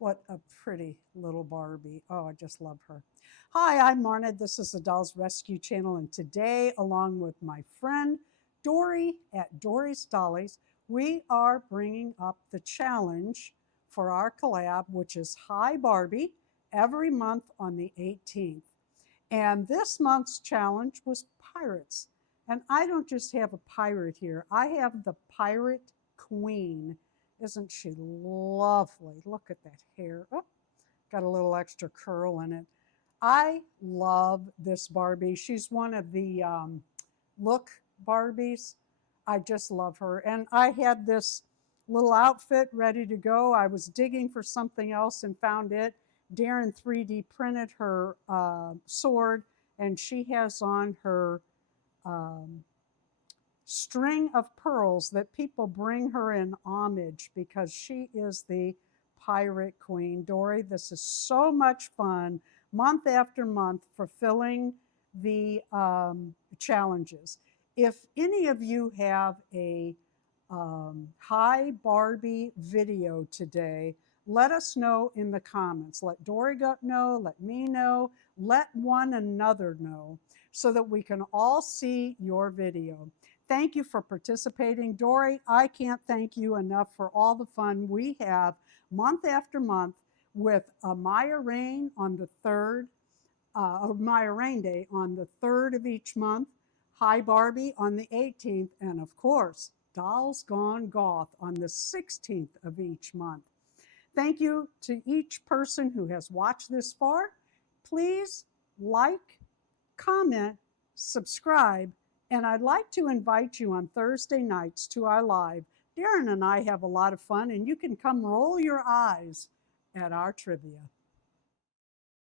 What a pretty little Barbie. Oh, I just love her. Hi, I'm Marna. This is the Dolls Rescue Channel. And today, along with my friend Dory at Dory's Dollies, we are bringing up the challenge for our collab, which is Hi Barbie, every month on the 18th. And this month's challenge was pirates. And I don't just have a pirate here, I have the Pirate Queen. Isn't she lovely? Look at that hair. Oh, got a little extra curl in it. I love this Barbie. She's one of the look Barbies. I just love her. And I had this little outfit ready to go. I was digging for something else and found it. Darren 3D printed her sword, and she has on her string of pearls that people bring her in homage because she is the Pirate Queen. Dory, this is so much fun, month after month, fulfilling the challenges. If any of you have a Hi Barbie video today, let us know in the comments. Let Dory know, let me know, let one another know so that we can all see your video. Thank you for participating. Dory, I can't thank you enough for all the fun we have month after month with Maya Rain on the 3rd, Maya Rain Day on the 3rd of each month, Hi Barbie on the 18th, and of course, Dolls Gone Goth on the 16th of each month. Thank you to each person who has watched this far. Please like, comment, subscribe, and I'd like to invite you on Thursday nights to our live. Darren and I have a lot of fun, and you can come roll your eyes at our trivia.